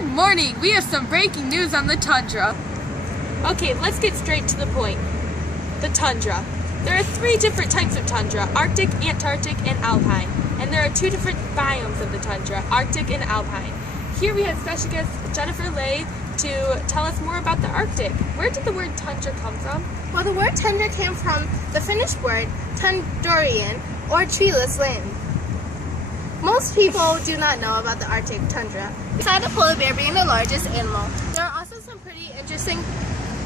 Good morning! We have some breaking news on the tundra. Okay, let's get straight to the point. The tundra. There are 3 different types of tundra: Arctic, Antarctic, and Alpine. And there are 2 different biomes of the tundra: Arctic and Alpine. Here we have special guest Jennifer Lay to tell us more about the Arctic. Where did the word tundra come from? Well, the word tundra came from the Finnish word Tundurian, or treeless land. Most people do not know about the Arctic tundra. Besides the polar bear being the largest animal, there are also some pretty interesting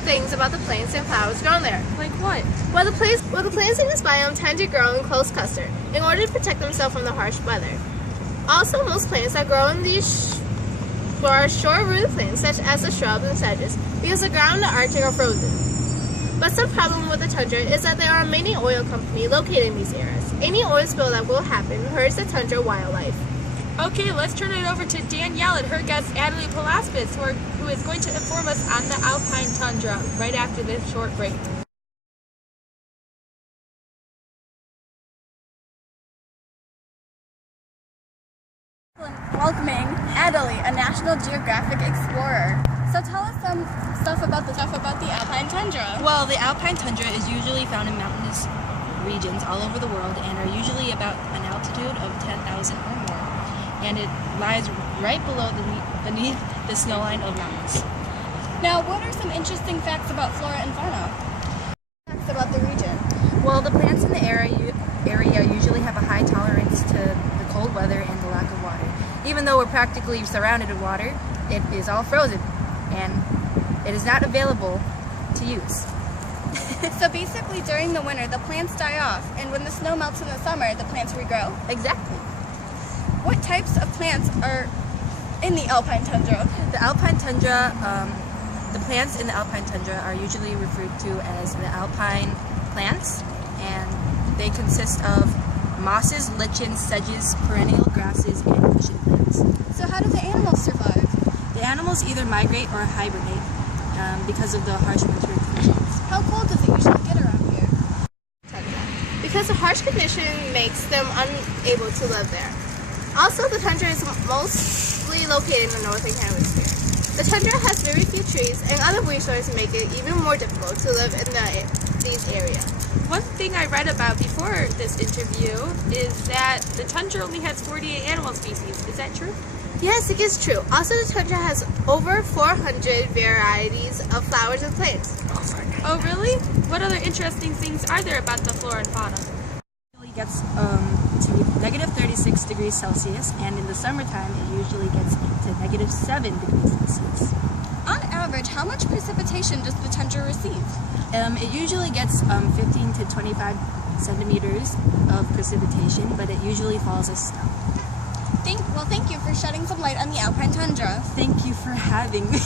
things about the plants and flowers grown there. Like what? Well, the plants in this biome tend to grow in close cluster in order to protect themselves from the harsh weather. Also, most plants that grow in these are short-rooted plants, such as the shrubs and sedges, because the ground in the Arctic are frozen. But some problem with the tundra is that there are many oil companies located in these areas. Any oil spill that will happen hurts the tundra wildlife. Okay, let's turn it over to Danielle and her guest Adelie Palaspis, who is going to inform us on the Alpine tundra right after this short break. Welcoming Adelie, a National Geographic explorer. So tell us some stuff about the Alpine tundra. Well, the Alpine tundra is usually found in mountainous regions all over the world and are usually about an altitude of 10,000 or more. And it lies right below beneath the snow line of mountains. Now, what are some interesting facts about flora and fauna? Facts about the region. Well, the plants in the area usually have a high tolerance to the cold weather and the lack of water. Even though we're practically surrounded in water, it is all frozen and it is not available to use. So basically during the winter the plants die off, and when the snow melts in the summer the plants regrow? Exactly. What types of plants are in the Alpine tundra? The Alpine tundra, the plants in the Alpine tundra are usually referred to as the alpine plants, and they consist of mosses, lichens, sedges, perennial grasses, and cushion plants. So how do the animals survive? The animals either migrate or hibernate because of the harsh winter conditions. How cold does it usually get around here? Because the harsh condition makes them unable to live there. Also, the tundra is mostly located in the northern hemisphere. The tundra has very few trees, and other resources make it even more difficult to live in these areas. One thing I read about before this interview is that the tundra only has 48 animal species. Is that true? Yes, it is true. Also, the tundra has over 400 varieties of flowers and plants. Oh, really? What other interesting things are there about the flora and fauna? It usually gets to negative 36 degrees Celsius, and in the summertime it usually gets to negative 7 degrees Celsius. On average, how much precipitation does the tundra receive? It usually gets 15 to 25 centimeters of precipitation, but it usually falls as snow. Thank you for shedding some light on the Alpine tundra. Thank you for having me.